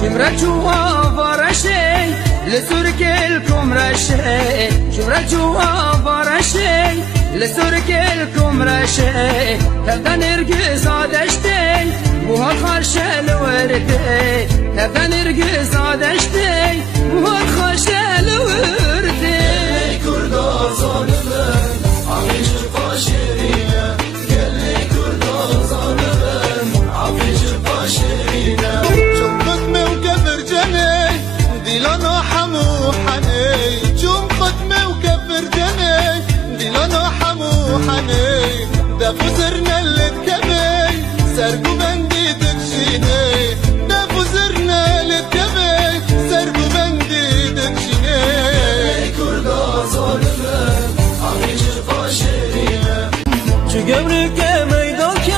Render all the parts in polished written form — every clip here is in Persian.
شمرك جوا فرشي لسورك الكم رشي شمرك جوا فرشي لسورك الكم رشي تبدا نرقص عدشتي وها الخرشة الوردي تبدا نرقص عدشتي وها الخرشة الوردي كردا ظالمن عفيش القاشرينة قال لي كردا ظالمن عفيش القاشرينة شمقت موكفر جني ديلانا حمو حني شمقت موكفر جني ديلانا حمو حني ده فزرنا اللي تكبي سرقو بندي تكشيني ده فزرنا اللي تكبي سرقو بندي تكشيني كردا ظالمن عفيش القاشرينة شو قبرك ميدوكي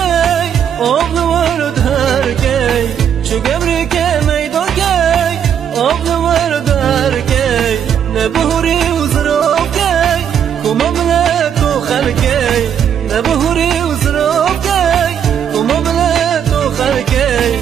أغلى ورد هركي شو قبرك ميدوكي أغلى ورد هركي نبهوري وزروكي كم أملاك وخلكي نبهوري وزروكي كم أملاك وخلكي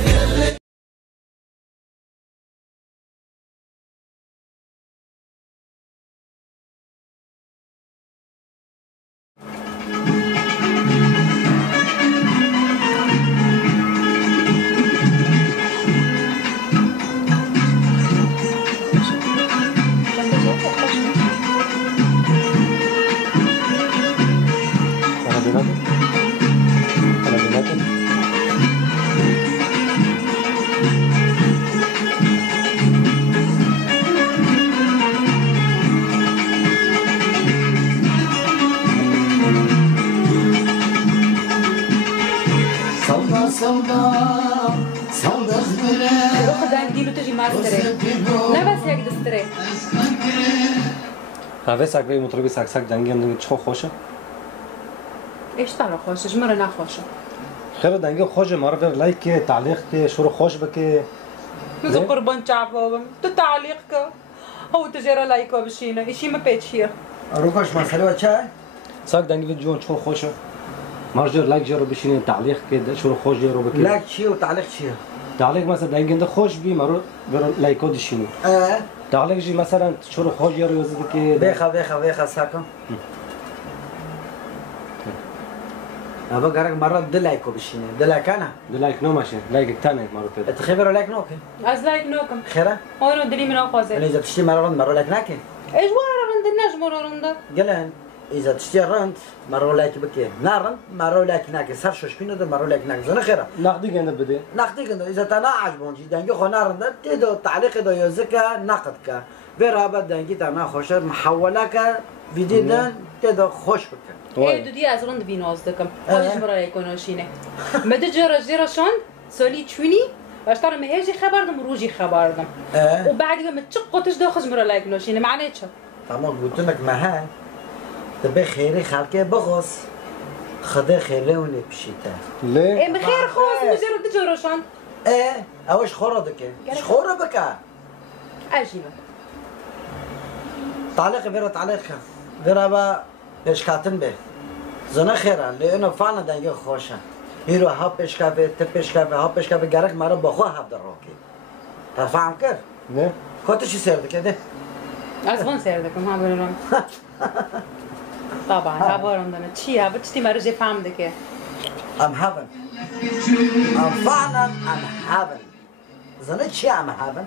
هفسك بی مطربی سکسک دنگی هم دنگی چه خوشه؟ ایش ترا خوشه جمره نخوشه خیلی دنگی خوشه ما رو بر لایک که تعلیق که شروع خوش بکه بزو قربان چعبابم تو تعلیق که هو تجرا لایک بشینه ایشی ما پیچیه روکاش مسئله و چه؟ ساک دنگی جون چه خوشه مارجر لایک جرو بشینه تعلیق که شروع خوش جرو بکه لایک چیه و تعلیق چیه؟ تعلیق مثلا دنگی خوش بی ما رو بر لایک دشینه تعلیق جی مثلا شروع خوش جرو یوزد که بخا ساکم ابا گرگ مرا دلایکو بشینه دلایکانه دلایک نو ماشه لایک تانه ما رو پیدا تخبر لایک نوکه از لایک نوکم خیره اونو دلی من آخازه اذا تشتي مرا لایک نکه ایش وارا رند نجمر رنده گلن اذا تشتي رند مرا لایک بکه نرند مرا لایک نکه سر شش بینه ده مرا لایک نکه زنه خیره نقدی گنده بده نقدی گنده اذا تنا عجبونجی دنگی خو نرند تدو تعلیق دو یزکه نقد که برابر دنگی تنا خوشه محوله که ویدیو دن تدو خوش بکه ای دو دی از رند بیناز دکم خودش برای کناشینه مده جرا شون سالی چونی باشتر مهجی خبردم روزی خبردم و بعدی هم چه قطش داخل مرا لایک ناشینه معنی چه تمام گفتم لك ما تبي خيري خالك بغص خذ خيله ونبشيته ليه ای بخیر خواست مجرد جرا شون اوش خوردك ايش خوربك عجيبه تعليق فيرا با پیشکاتن به زنه خیره لانه فعلا دنگه خوشه هیرو ها پیشکاوه ها پیشکاوه گرک مرا با خو حب در روکی تفهم کرد نه خودت چی سرده کده از وان سرده کم ها برام طبعا ها برام دنه چی ها بچتی مرا جه فهمده که ام فعلا زنه چی ام هاون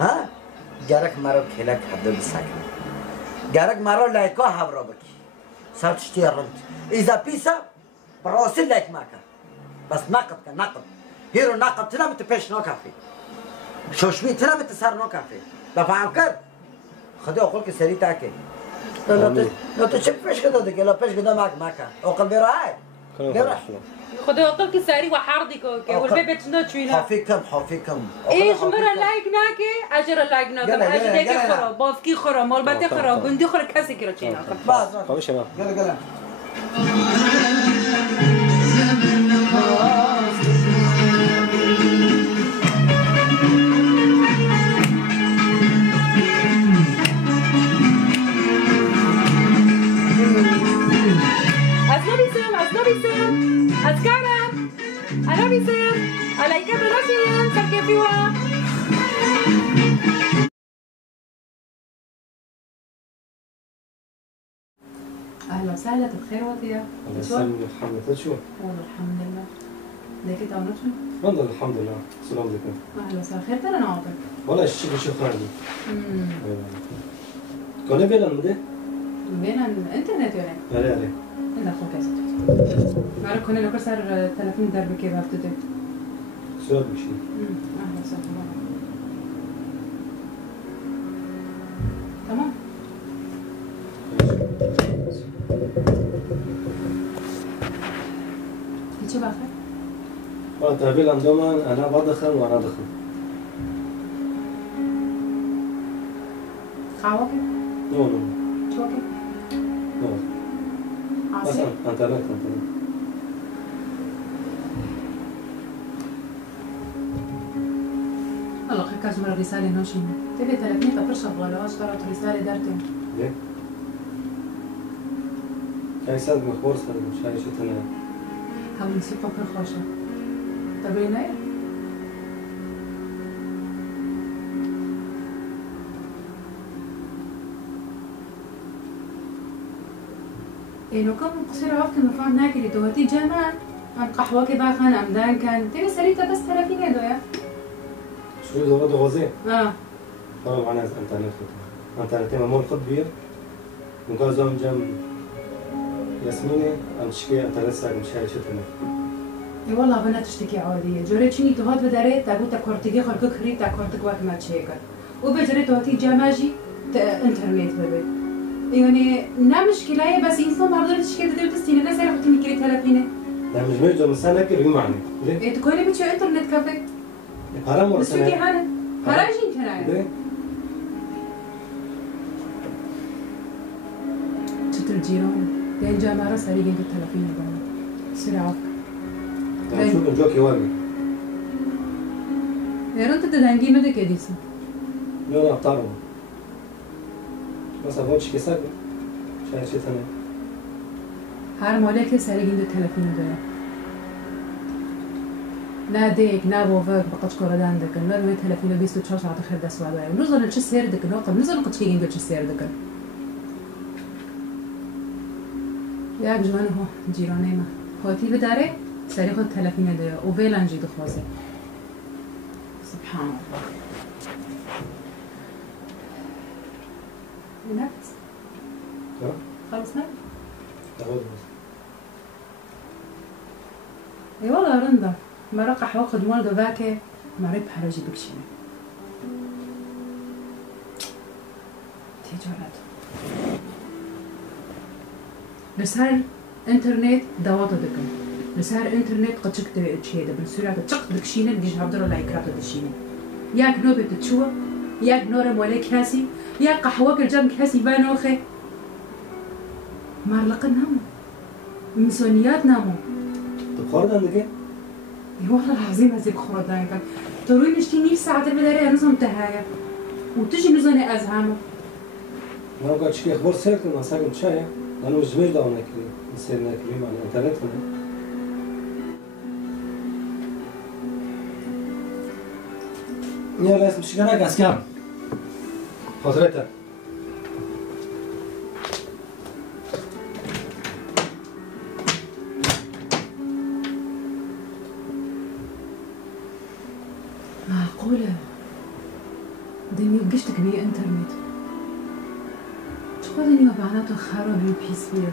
ها گرک مرا کلک حد بسکن گرک مرا لایکا هورا بکی سر تشتی رند ایزا پیسا براسل لایک ماکا بس نقد هیرو نقد تنامت پیش نو کافی شوشمی تنامت سر نو کافی بفهم کرد خدا اقول که سری تاکه لا تو چه پیش کده دیگه لا پیش کده ماکا اقل بیرو های خدا اقل که سری و حردی که ول بیت نو چوینا حافظم ایش مرا لایک نکه اجر لایک نکم اجر دیگه خورا بافکی خورا مالبته خورا گندی خورا کسی که رو چینا باز خوب شما گله از کارم انا بیسم علایکه بناشین سرکفیوا وسهلا بخير وطيا. الله يسلمك حمد شو؟ والله الحمد لله. ليك تعونتني؟ والله الحمد لله. السلام عليكم. اهلا وسهلا خير ترى نعطيك. والله الشيء شو خارجي. كنا بينا المدة؟ بينا الانترنت ولا؟ لا. لا اخوك يا ستي. معرف كنا نكسر 30 درب كيف هفتدي. سؤال بشي. اهلا وسهلا. تمام. شو باخر؟ تقابل عندما أنا بدخن وأنا أدخن. قهوة؟ نو. شو كيف؟ نو. عصير؟ انترنت. والله خير مرة رسالة نوشين. تبي 300 قرش شغالة اشتريت رسالة دارتين. ليه؟ كاي صدق مخبور صدق مش هاي شو تنا. هم نسيبها كل خوشة. تبينا ايه؟ إنه كم قصير عرفت إنه فان ناكل دوتي جمال عن قهوة كذا خان أمدان كان تبي سريتها بس 30 دويا. شو دورة غازين؟ طبعا أنا انترنت ما مول خبير. مقازم جم ياسميني عم تشكي أترسل مش هاي شو تنا. اي والله بنا تشتكي عادية جوري تشيني تهاد بداريت تابو تكورتيجي خلقك خريط تكورتك وقت ما تشيكر وبجري توتي جاماجي انترنت ببي يعني نا مشكلة بس إنسان ما بقدر تشكي تدير تستيني الناس اللي خدتني كريت هلفينه لا مش بيجوا مسانا كريم معني ليه؟ إيه تقولي بتشو انترنت كافيه حرام ولا بس شو كي حالة حراجي انت رايح ليه؟ شتر الجيران دين جامعة سريع جنب التلفين بقى سرعة شو بنجوكي واجي يا رنت تدانجي مدى كديسة لا بتعرفه بس أبغى تشكي ساكن شايف شيء ثاني هار مالك سريع جنب التلفين بقى ناديك نابوفك بقتش كوردان دك نروي تلفين بيستو تشارج على خير دسوا بقى ونزل الشيء سير دك نقطة نزل قتش كي جنب الشيء سير دك يا بجوانه هو جيراني ما هاتي بداره سريع خد تلفين ده وفيلانجي دخوازه سبحان الله نفس خلص نفس تاخذ بس اي والله رندا مرق قهوة خدمال دباكه معرف حراجي بكشينه تجارات نسهر انترنت دواته دكن نسهر انترنت قد شكت شيء ده بنسرعة تشق بكشينه بيجي عبدالله لا يكرهه دشينه ياك نوبة تشوى ياك نورم ولا كاسي ياك قهوة الجام كاسي بانوخي مارلق نامو مسونيات نامو تقارن عندك ايه؟ والله العظيم هزيك خردان كان تروي نشتي نيف ساعة المدارية نظام تهايا وتجي نزوني أزهامه ما قاعد تشكي أخبار سيرك لما ساكن شاية أنا مش بيجي داون ناكلين نصير ناكلين على الإنترنت هنا يلا اسم شكرا كاسكام خضرتها معقولة دنيا بقشتك بيه انترنت شو دنيا معناته خرب بيس بيه